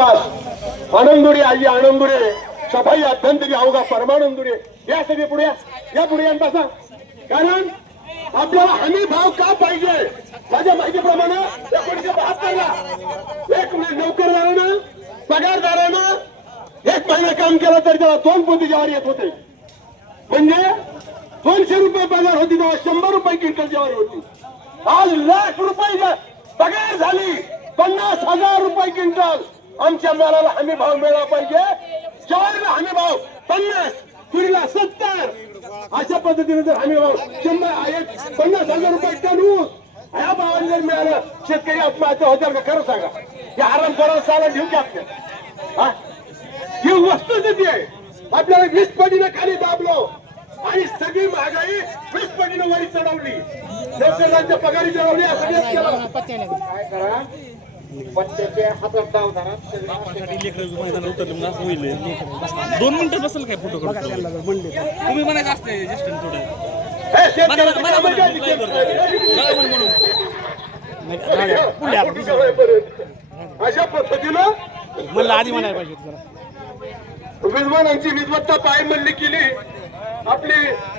पाच आनंदुरे आई आनंदुरे. सफाई अभ्यंतरी अवघा परमानंदुडे या सगळे पुढे या. पुढे या सांग कारण आपल्याला हमी भाव का पाहिजे? माझ्या माहितीप्रमाणे एकोणीशे बहात्तरला एक नोकरदारानं पगारदारानं एक महिना काम केलं तर त्याला दोन पोती ज्वारी येत होते. म्हणजे दोनशे रुपये पगार होती तेव्हा शंभर रुपये क्विंटल ज्वारी होती. आज लाख रुपये पगार झाली पन्नास हजार रुपये क्विंटल. आमच्या मालाला हमी भाव मिळाला पाहिजे. ज्वारीला हमी भाव पन्नास तुरीला सत्तर. अशा पद्धतीने जर हमी भाव शंभर पन्नास हजार रुपये टन ऊस. ह्या भावाने जर मिळालं शेतकरी आत्महत्या होत्या का? खरं सांगा. हे आराम करायला साला ठेवू की आपल्या हा? ही वस्तुस्थिती आहे. आपल्याला वीस पटीनं खाली दाबलो आणि सगळी महागाई वीस पटीनं वरी चढवली. नोकरांच्या पगारी चढवली असं काय करा? दोन मिनिटं बसेल काय फोटो तुम्ही म्हणायचं असते ज्येष्ठ थोडं? हे? अशा पद्धतीनं म्हणलं आधी म्हणायला पाहिजे. विद्वानांची विद्वत्ता पायमल्ली केली. आपली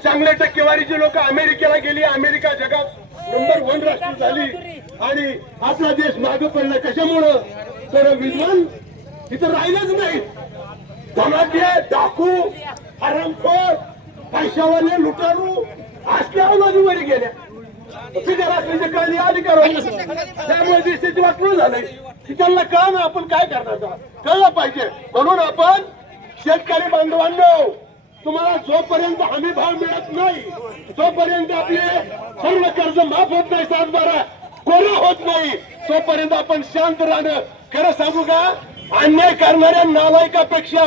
चांगल्या टक्केवारीची लोक अमेरिकेला गेली. अमेरिका जगात नंबर वन राष्ट्र झाली. आणि आपला देश मागे पडला. कशामुळं? तर विद्वान इथं राहिलंच नाही. धनाढ्य डाकू हरामखोर पैशावाले लुटारू असल्या नदीवर गेल्या. फिगर असल्याच्या आली का त्यामुळे स्थिती वाटलं झालंय की त्यांना ना आपण काय करणार कळलं पाहिजे. म्हणून आपण शेतकरी बांधवांनो तुम्हाला जोपर्यंत हमी भाव मिळत नाही तोपर्यंत आपले सर्व कर्ज माफ होत नाही सात बारा कोरं होत नाही. तोपर्यंत आपण शांत राहणं खरं सांगू का? अन्याय करणाऱ्या नालायकापेक्षा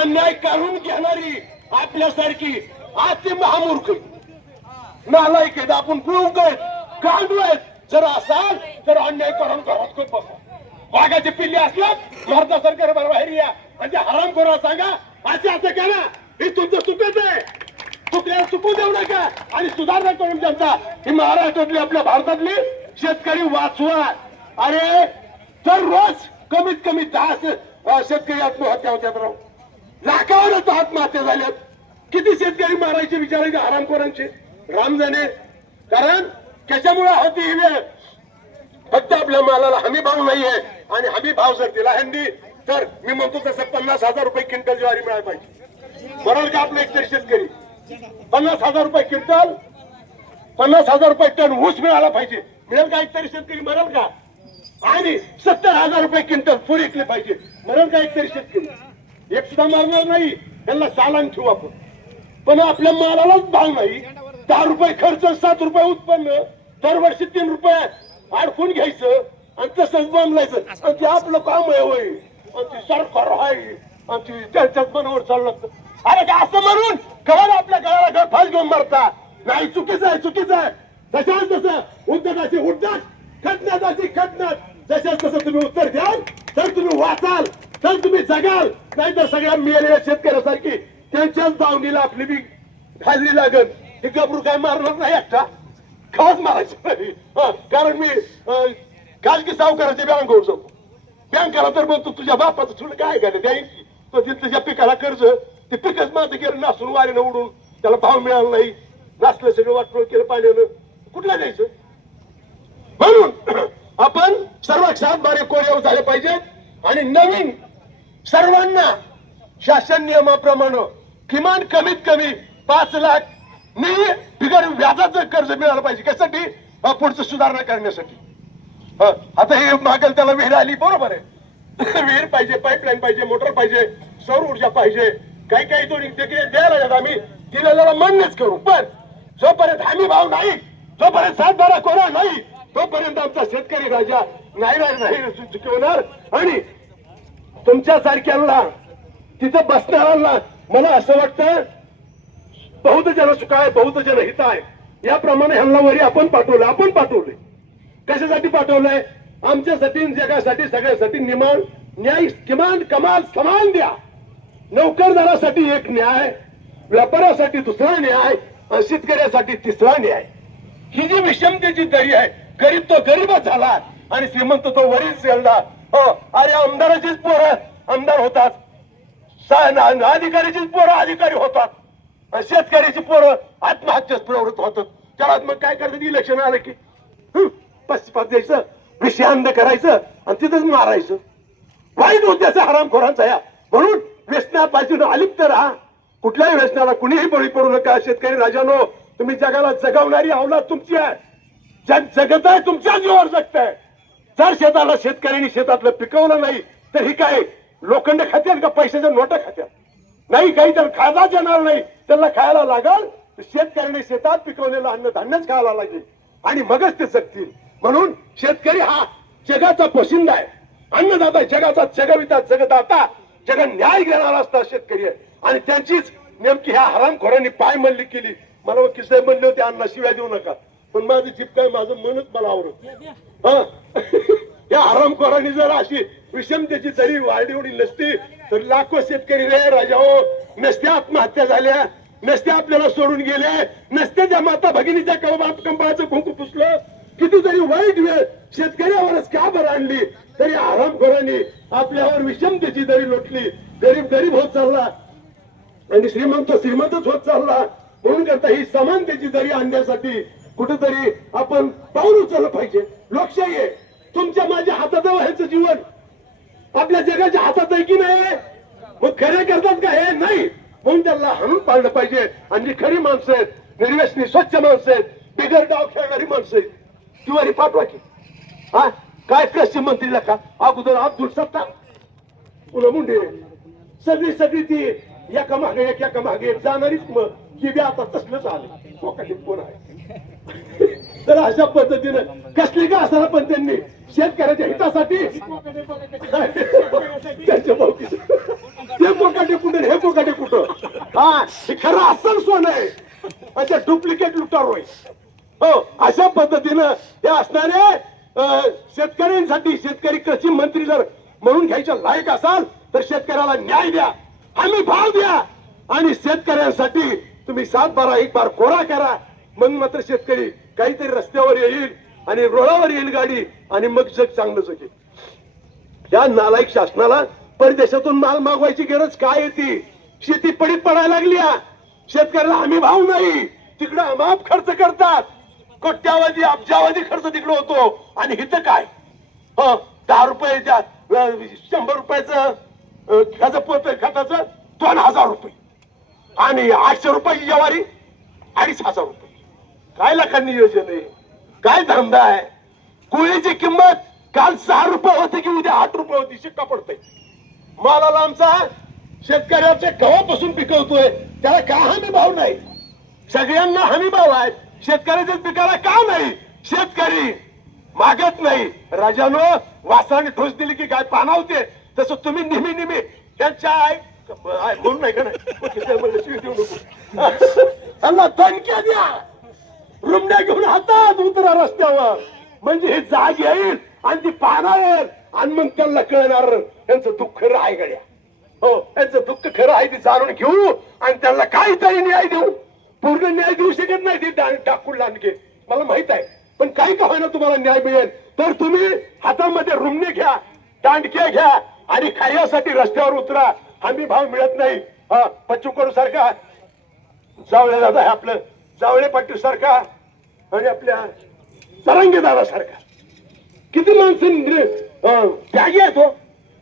अन्याय करून घेणारी आपल्यासारखी अति महामूर्ख नालायक आहेत. आपण कुळूक आहेत गांडू आहेत. जर असाल तर अन्याय करून घरात खूप बसा वाघाचे पिल्ले असलात भारता सरकार बाहेर या. आणि ते हराम करा सांगा. असे असं करा. हे तुमचं चुकत आहे. चुकल्याला चुकू देऊ नका. आणि सुधारणा करून त्यांचा. ही महाराष्ट्रातली आपल्या भारतातली शेतकरी वाचवा अरे दररोज कमीत कमी दहा शेतकरी आत्महत्या होत्यात राव. लाखावरच आत्महत्या झाल्यात. किती शेतकरी मारायचे विचारायचे हरामखोरांचे? राम जाणे कारण कशामुळे होती ही वेळ. फक्त आपल्या मालाला हमी भाव नाहीये. आणि हमी भाव जर दिला हंडी तर मी म्हणतो तसं पन्नास हजार रुपये क्विंटल ज्वारी मिळायला पाहिजे. बरोबर का आपलं एकतरी शेतकरी? पन्नास हजार रुपये क्विंटल पन्नास हजार रुपये टन ऊस मिळाला पाहिजे. मिळेल का एकतरी शेतकरी? मरल का? आणि सत्तर हजार रुपये क्विंटल फूड विकले पाहिजे. मरल का एकतरी शेतकरी? एक सुद्धा मारणार नाही. त्यांना सालान ठेवू आपण. पण आपल्या मालालाच भाव नाही. दहा रुपये खर्च सात रुपये उत्पन्न. दरवर्षी तीन रुपये अडकून घ्यायचं आणि तसंच बनलायचं आणि ते आपलं काम आहे होय. आणि ते सरकार आहे. आणि ते त्यांच्याच मनावर चाललं अरे का असं म्हणून कळालं आपल्या गळाला गळफास घेऊन मारता? नाही चुकीचं आहे चुकीचं आहे. तशाच तसं. उद्योगाची उड्डाण खटण्याची खटण्यात जशाच तसं तुम्ही उत्तर द्याल तर तुम्ही वाचाल तर तुम्ही जगाल. नाहीतर सगळ्या मिळालेल्या शेतकऱ्यासारखी त्यांच्याच दावणीला आपली बी हाजरी लागल. हे गबरू काय मारणार नाही एकटा? खास मारायचं नाही. हं, कारण मी अं, खाजगी सावकाराच्या बँक जातो बँकेला तर म्हणतो तुझ्या बापाचं थोडं काय काय द्यायची तो ते तुझ्या पिकाला कर्ज ते पिकच माझं गेलं नासून वारीनं उडून त्याला भाव मिळाला नाही. नासलं सगळं वाटलं केलं पाण्यानं. कुठला द्यायचं? म्हणून आपण सर्व सातबारे कोरेव झाले पाहिजेत आणि नवीन सर्वांना शासन नियमाप्रमाणे किमान कमीत कमी पाच लाख नाही बिगर व्याजाचं कर्ज मिळालं पाहिजे. कशासाठी? पुढचं सुधारणा करण्यासाठी. आता हे मागेल त्याला विहीर आली बरोबर आहे. विहीर पाहिजे पाईपलाईन पाहिजे मोटर पाहिजे सौर ऊर्जा पाहिजे काही काही दोन्ही द्यायला लागत आम्ही दिलेल्याला मान्यच करू. पण जोपर्यंत हमी भाव नाही जोपर्यंत सातबारा कोरा नाही तोपर्यंत आमचा शेतकरी राजा नाही नाही चुकवणार. आणि तुमच्या सारख्यांना तिथं बसणाऱ्यांना मला असं वाटतं बहुत जन सुखाय बहुत जन आहे. याप्रमाणे ह्यांना वरी आपण पाठवलं आपण पाठवले. कशासाठी पाठवलंय? आमच्यासाठी जगासाठी सगळ्यासाठी निमान न्याय किमान कमाल समान द्या. नोकरदारासाठी एक न्याय व्यापारासाठी दुसरा न्याय आणि शेतकऱ्यासाठी तिसरा न्याय. ही जी विषमतेची दरी आहे गरीब तो गरीबच झाला आणि श्रीमंत तो वरीच झाला. हो अरे आमदाराचीच पोरं आमदार होतात. सा- ना- पोरं अधिकारी होतात. शेतकऱ्याची पोरं आत्महत्याच प्रवृत्त होतात. त्याला मग काय करतात? इलेक्शन आलं की पश्चिमात द्यायचं विषयांध करायचं आणि तिथंच मारायचं. वाईट उद्देश आहे हरामखोरांचा या. म्हणून व्यसनापासून अलिप्त राहा. कुठल्याही व्यसनाला कुणीही बळी पडू नका. शेतकरी राजानो तुम्ही जगाला जगवणारी अवलाद तुमची आहे. जगत आहे तुमच्या जीवावर जगत आहे जर शेताला शेतकऱ्यांनी शेतातलं पिकवलं नाही तर ही काय लोखंड खात्यात का पैशाच्या नोटा खात्यात? नाही काही तर खायलाच येणार नाही त्यांना खायला लागल शेतकऱ्याने शेतात पिकवलेलं अन्नधान्यच खायला लागेल. आणि मगच ते जगतील. म्हणून शेतकरी हा जगाचा पोशिंदा आहे. अन्नदाता जगाचा जगविता जगदाता जग न्याय घेणारा असता शेतकरी आहे. आणि त्यांचीच नेमकी ह्या हरामखोरांनी पाय मल्ली केली. मला किसे म्हणले होते अन्न शिव्या देऊ नका. पण माझं जीप काय माझं मनच मला आवडत हा. या हरामखोरांनी जर अशी विषमतेची जरी वाढवली नसती तर लाखो शेतकरी रे राजा हो नसत्या आत्महत्या झाल्या नसत्या आपल्याला सोडून गेले नसत्या त्या माता भगिनीच्या कळबाप कंपाळाचं कुंकू पुसलं. कितीतरी वाईट वेळ शेतकऱ्यावरच का बरं आणली? तरी आरामखोरांनी आपल्यावर विषमतेची जरी लोटली गरीब गरीब होत चालला. आणि श्रीमंत श्रीमंतच होत चालला. म्हणून करता ही समानतेची जरी आणण्यासाठी कुठेतरी आपण पाऊल उचललं पाहिजे. लोकशाही आहे. तुमच्या माझ्या हातात व्हायचं ह्याचं जीवन. आपल्या जगाच्या हातात आहे की नाही? मग खरे करतात का? हे नाही. म्हणून त्यांना हाणून पाळलं पाहिजे. आणि जी खरी माणसं आहेत निर्व्यसनी स्वच्छ माणसं आहेत बिगर डाव खेळणारी माणसं आहेत किंवा पाठवा की. हा? काय कृषी मंत्रीला का? अगोदर अब्दुल सत्ता. पुन्हा मुंडे. सगळी सगळी ती एका मागे एक एका मागे एक जाणारीच मग. की बी आता तसलंच आले हो मोकाटी कोण आहे तर अशा पद्धतीनं कसली का असणार पण त्यांनी? शेतकऱ्याच्या हितासाठी त्यांच्या ते मोकाटे कुठे हे मोकाटे कुठं? हा हे खरं असं सोन आहे. अच्छा डुप्लिकेट लुटार होय हो अशा पद्धतीनं हे असणारे अं, शेतकऱ्यांसाठी शेतकरी कृषी मंत्री जर म्हणून घ्यायच्या लायक असाल तर शेतकऱ्याला न्याय द्या. हमी भाव द्या. आणि शेतकऱ्यांसाठी तुम्ही सात बारा एक बार कोरा करा. मग मात्र शेतकरी काहीतरी रस्त्यावर येईल आणि रोडावर येईल गाडी आणि मग जग चांगलं जगेल. या नालायक शासनाला परदेशातून माल मागवायची गरज काय येते? शेती पडीत पडायला लागली शेतकऱ्याला हमी भाव नाही. तिकडं अमाप खर्च करतात. कोट्यावधी अब्जावधी खर्च तिकडे होतो. आणि इथं काय? हं, दहा रुपये द्या शंभर रुपयाचं अं, पोत खताचं दोन हजार रुपये. आणि आठशे रुपये ज्वारी अडीच हजार रुपये. काय लाखा नियोजन आहे? काय धंदा आहे? कोळीची किंमत काल सहा रुपये होते की उद्या आठ रुपये होती शिक्का पडतय. मालाला आमचा शेतकऱ्याच्या गव्हापासून पिकवतोय त्याला का हमी भाव नाही. सगळ्यांना हमी भाव आहे शेतकऱ्याच्या पिकाला का नाही? शेतकरी मागत नाही. राजानो वासराने ठोस दिली की काय पानावते. तसं तुम्ही नेहमी नेहमी त्यांच्या आय आय, बोलू नाही का नाही? देऊ नको. त्यांना दणक्या द्या. रुमड्या घेऊन हातात उतरा रस्त्यावर. म्हणजे हे जाग येईल आणि ती पाहणार आणि मग त्यांना कळणार यांचं दुःख खरं आहे गड्या. हो यांचं दुःख खरं आहे ते जाणून घेऊ आणि त्यांना काहीतरी न्याय देऊ. पूर्ण न्याय देऊ शकत नाही ते डा- टाकून लांडके मला माहीत आहे पण काही का होईना तुम्हाला न्याय मिळेल. तर तुम्ही हातामध्ये रुमणे घ्या दांडके घ्या आणि खायासाठी रस्त्यावर उतरा. हमी भाव मिळत नाही. हा पच्चूकडू सारखा जावळे दादा आपलं. जावळे पट्टू सारखा. आणि आपल्या तरंगेदारा सारखा किती माणसं त्यागी येतो हो.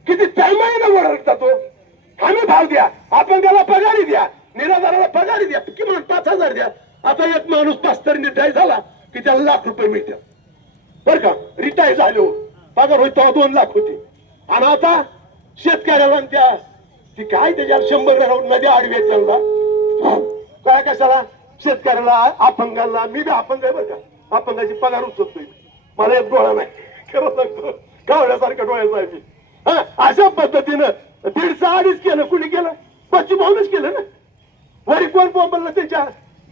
किती तळमळीने ओरडता तो हो. हमी भाव द्या. आपण त्याला पगारी द्या. निराधाराला पगारी द्या. किमान पाच हजार द्या. आता एक माणूस पाच तर रिटायर झाला की त्याला लाख रुपये मिळतात. बर का? रिटायर झालो हो. पगार होईल तेव्हा दोन लाख होते. आणि आता शेतकऱ्याला त्या ती काय त्याच्यात शंभर नद्या आडव्या चालला काय कशाला? शेतकऱ्याला अपंगाला मी बी अपंग आहे बरं का. अपंगाची पगार उचलतोय. मला एक डोळा नाही. खरं सांगतो कावड्यासारखा डोळ्याचा आहे मी. हा, अशा पद्धतीनं दीडशे अडीच केलं कुणी केलं? पश्चिम भाऊनच केलं ना? वरी कोण बोंबललं त्यांच्या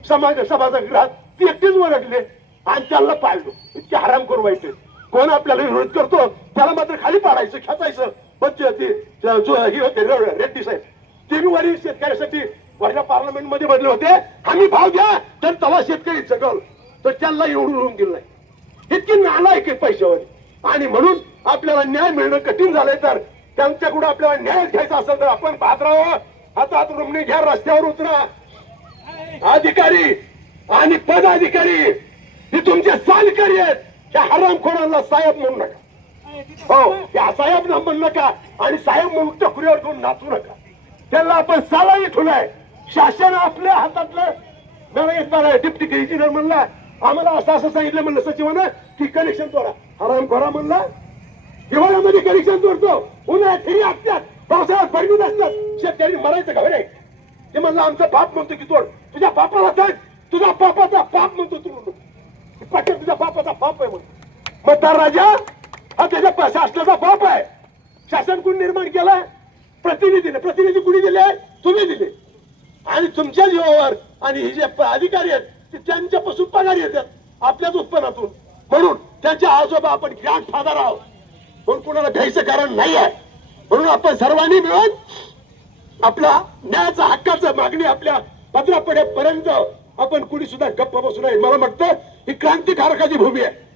समाज सभासगृहात ती एकटीच वरडले आणि त्याला पाळलो. इतके हराम करू वाईट कोण आपल्याला विरोध करतो त्याला मात्र खाली पाडायचं खेचायचं. बच्चे ते होते रेड्डी साहेब. ते मी वरी शेतकऱ्यासाठी वरच्या पार्लमेंटमध्ये म्हणले होते. आम्ही भाव द्या तर त्याला शेतकरी जगल तर त्यांना एवढं होऊन गेलं नाही. इतकी नालायक आहे पैशावर. आणि म्हणून आपल्याला न्याय मिळणं कठीण झालंय. तर त्यांच्याकडून आपल्याला न्याय घ्यायचा असेल तर आपण भाद्रावं हातात रुमणी घ्या रस्त्यावर उतरा. अधिकारी आणि पदाधिकारी हे तुमचे सालकरी आहेत. त्या हरामखोरांना साहेब म्हणू नका. हो या साहेब ना म्हणू नका. आणि साहेब म्हणून टकुरीवर घेऊन नाचू नका. त्यांना आपण सालाही ठेवलाय. शासन आपल्या हातातलं मला डिप्टी कमिशनर म्हणला आम्हाला असं असं सांगितलं म्हणलं सचिवानं की कनेक्शन तोडा. हरामखोरा म्हणला हिवाळ्यामध्ये कनेक्शन तोडतो. उन्हाळ्यात फेरी असतात पावसाळ्यात भरगून असतात शेतकरी मरायचं का बरे ते म्हणलं आमचा बाप म्हणतो की तोड. तुझ्या बापाला सांग तुझा बापाचा बाप म्हणतो तू पाटील तुझ्या बापाचा बाप आहे म्हणतो मतदार राजा हा त्याच्या शासनाचा बाप आहे. शासन कोण निर्माण केलाय प्रतिनिधीने. प्रतिनिधी कुणी दिले? तुम्ही दिले. आणि तुमच्या जीवावर आणि हे जे अधिकारी आहेत ते त्यांच्यापासून पगार येतात आपल्याच उत्पन्नातून. म्हणून त्यांच्या आजोबा आपण ग्रँड फादर आहोत. म्हणून कुणाला घ्यायचं कारण नाही आहे म्हणून आपण सर्वांनी मिळून आपला न्यायाचा हक्काचा मागणी आपल्या पत्रापड्यापर्यंत आपण कुणी सुद्धा गप्प बसू नये. मला वाटतं ही क्रांतिकारकाची भूमी आहे.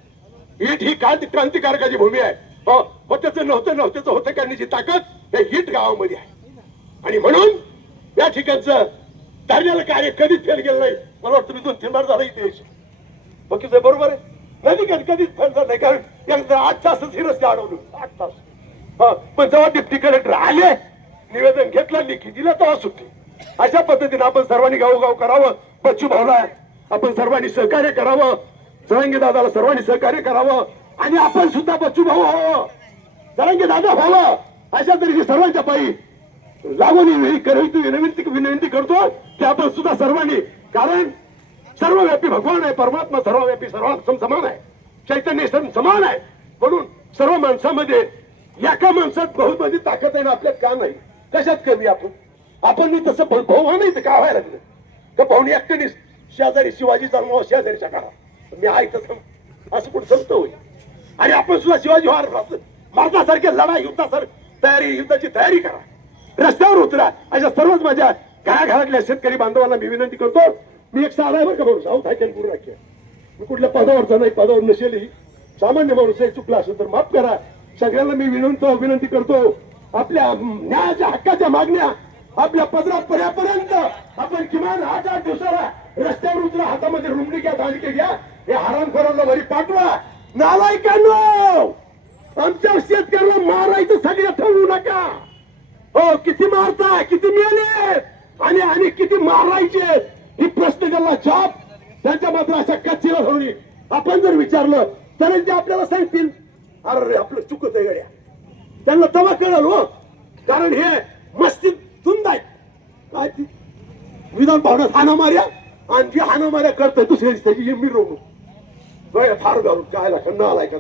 हीट ही क्रांती क्रांतिकारकाची भूमी आहे. हो होत्याचं नव्हतं नव्हत्याचं होतं करण्याची ताकद? या हिट गावामध्ये आहे. आणि म्हणून या ठिकाणचं धरण्याला कार्य कधीच फेल गेलं नाही. मला वाटतं मी दोन तीन बार झालं इथे. यायचं. बाकी बरोबर आहे. नाही कधी कधीच फेल झालं नाही. कारण एकदा आठ तासच ही रस्ते अडवले. आठ तास. हा पण जेव्हा डिप्टी कलेक्टर आले निवेदन घेतलं लिखी दिलं तेव्हा सुटली. अशा पद्धतीने आपण सर्वांनी गावोगाव करावं. बच्चू आहे आपण सर्वांनी सहकार्य करावं. जरांगे दादाला सर्वांनी सहकार्य करावं. आणि आपण सुद्धा बच्चू भाऊ व्हावं. जरांगे दादा व्हावं. अशा तऱ्हेची सर्वांच्या पायी लागून विनंती विनंती विनंती करतो की आपण सुद्धा सर्वांनी कारण सर्वव्यापी भगवान आहे परमात्मा सर्वव्यापी सर्व समान आहे. चैतन्य सम- समान आहे. म्हणून सर्व माणसामध्ये एका माणसात बहुमती ताकद आहे ना आपल्यात का नाही? कशात कमी आपण? आपण मी तसं भाऊ नाही तर का व्हायला लागलं? का भाऊनी एकट्याने शेजारी शिवाजी जन्म हो, शेजारीच्या काळा मी आहे तसं असं कुठं जमतं होईल आणि आपण सुद्धा शिवाजी महाराज महाराजासारख्या लढाई युद्धासार तयारी युद्धाची तयारी करा. रस्त्यावर उतरा. अशा सर्वच माझ्या घराघरातल्या शेतकरी बांधवांना मी विनंती करतो. मी एक साधा आहे बरं का भाऊ आहोत हायकन पूर्ण राखीय मी कुठल्या पदावरचा नाही पदावर नसेलही सामान्य माणूस आहे चुकला असेल तर माफ करा. सगळ्यांना मी विनंतो विनंती करतो. आपल्या न्यायाच्या हक्काच्या मागण्या आपल्या पदरात पर्यापर्यंत आपण किमान आठ आठ दिवसाला रस्त्यावर उतरा हातामध्ये रुमडी घ्या दांडके घ्या. हे हरामखोरांना वरी पाठवा. नालायकांनो आमच्या शेतकऱ्याला मारायचं सगळं ठरवू नका. हो किती मारताय किती मिळाले आणि आणि किती मारायचे? ही प्रश्न त्यांना जॉब त्यांच्या मात्र अशा कच्चीला धरून आपण जर विचारलं तर ते आपल्याला सांगतील अरे आपलं चुकत आहे गड्या. त्यांना तवा कळल हो. कारण हे मस्ती धुंद आहे. काय ती? विधान भावना हाना मार्या आणि जे हाना मार्या करतोय दुसऱ्या दिवशी मी मिरवणूक फार घालून काय खंड आलाय का